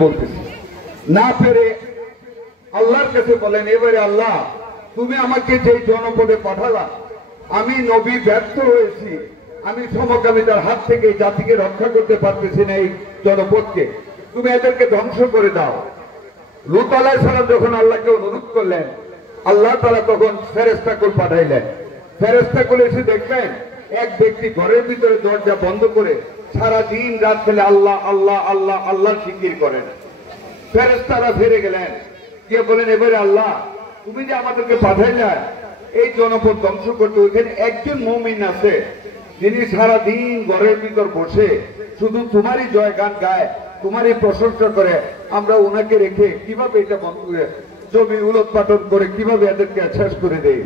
বলতেছি না পেরে আল্লাহর কাছে বলেন, এবারে আল্লাহ তুমি আমাকে যে জনপদে পাঠালা, আমি নবী ব্যর্থ হয়েছি, আমি সমকামিতার হাত থেকে জাতিকে রক্ষা করতে পারতেছি না, এই জনপদকে তুমি এদেরকে ধ্বংস করে দাও। লূত আলাইহিস সালাম যখন আল্লাহকে অনুরোধ করলেন, আল্লাহ তাআলা তখন ফেরেশতাকুল পাঠাইলেন। ফেরেশতাকুল এসে দেখলেন এক ব্যক্তি ঘরের ভিতরে দরজা বন্ধ করে সারা দিন রাত খেলে আল্লাহ আল্লাহ আল্লাহ আল্লাহ জিকির করেন। ফেরেশতারা ফিরে গেলেন, গিয়ে বলেন, এবারে আল্লাহ তুমি যে আমাদেরকে পাঠাইলে এই জনপদ ধ্বংস করতে, ওইখানে একজন মুমিন আছে যিনি সারা দিন ঘরের ভিতর বসে শুধু তোমারই জয় গান গায়, তোমারই প্রশংসা করে, আমরা ওনাকে রেখে কিভাবে এটা বন্ধ করে জমি উলট পাটন করে কিভাবে এদেরকে শেষ করে দেই।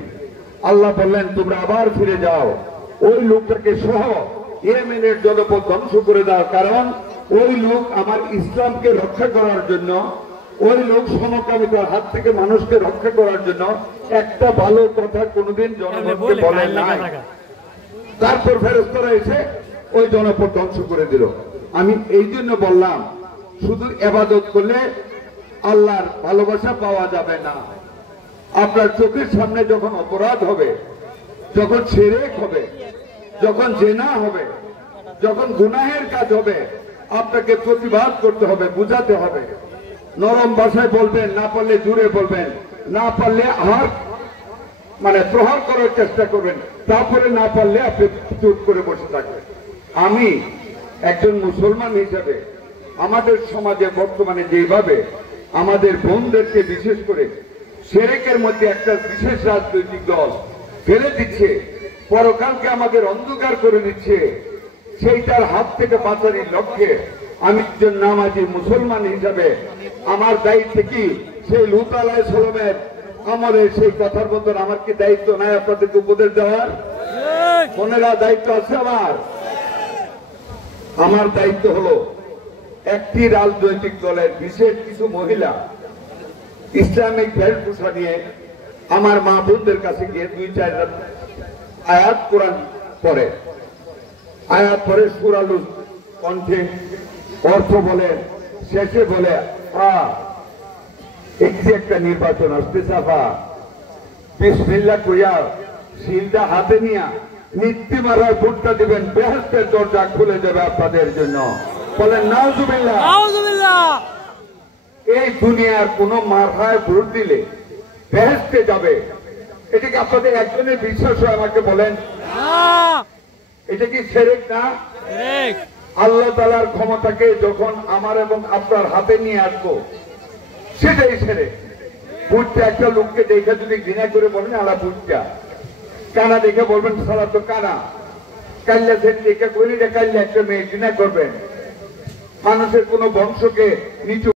আল্লাহ বললেন, তোমরা আবার ফিরে যাও, ওই লোকটাকে সহ ইয়েমেনের জনপদ ধ্বংস করে দাও, কারণ ওই লোক আমার ইসলামকে রক্ষা করার জন্য, ওই লোক সমকামিতার হাত থেকে মানুষকে রক্ষা করার জন্য একটা ভালো কথা কোনোদিন জনপদকে বলেন নাই। তারপর ফেরেশতারা এসে ওই জনপদ ধ্বংস করে দিল। আমি এই জন্য বললাম, শুধু ইবাদত করলে আল্লাহর ভালোবাসা পাওয়া যাবে না। আপনার চোখের সামনে যখন অপরাধ হবে, যখন শিরক হবে, যখন জিনা হবে, যখন গুনাহের কাজ হবে, আপনাকে প্রতিবাদ করতে হবে, বুঝাতে হবে। নরম ভাষায় বলবেন, না পারলে জোরে বলবেন, না পারলে আর প্রহার করার চেষ্টা করবেন, তারপরে না পারলে আপনি চুপ করে বসে থাকবেন। আমি একজন মুসলমান হিসেবে আমাদের সমাজে বর্তমানে যেভাবে আমাদের বোনদেরকে বিশেষ করে শিরকের মধ্যে একটা বিশেষ রাজনৈতিক দল ফেলে দিচ্ছে, পরকালকে আমাদের অন্ধকার করে দিচ্ছে, সেইটার হাত থেকে বাঁচানোর লক্ষ্যে আমি একজন নামাজি মুসলমান হিসাবে আমার দায়িত্ব কি সেই লূত আলাইহিস সালামের আমলের সেই কথার মতন আমার কি দায়িত্ব নাই আপনাদেরকে উপদেশ দেওয়ার? মনেরা দায়িত্ব আছে আমার দায়িত্ব হলো একটি রাজনৈতিক দলের বিশেষ কিছু মহিলা ইসলামিক বেশভূষা নিয়ে আমার মা বোনদের কাছে গিয়ে 2-4 আয়াত কোরআন পড়ে, আয়াত পড়ে সুরালু কণ্ঠে অর্থ বলে, শেষে বলে একটি একটা নির্বাচন আসতে চাপা বিসমিল্লাহ কইয়া শিলটা হাতে নিয়া নীতি মারায় ভোটটা দিবেন, বেহেশতের দরজা খুলে যাবে আপনাদের জন্য। বলেন নাউজুবিল্লাহ। এই দুনিয়ার কোন মাথায় ভোট দিলে বেহেশতে যাবে, এটা কি আপনাদের একজনের বিশ্বাস হয়? আমাকে বলেন, এটা কি শিরক না? আল্লাহ তাআলার ক্ষমতাকে যখন আমার এবং আপনার হাতে নিয়ে আসবো, সেটাই শিরক। বুঝতে একটা লোককে দেখে যদি ঘৃণা করে বলেন আল্লাহ বুঝটা, কানা দেখে বলবেন সালা তো কানা, কাল্লা সেন দেখে কইলে কাল্লা একটা মেয়ে ঘৃণা করবেন। মানুষের কোন বংশকে নিচু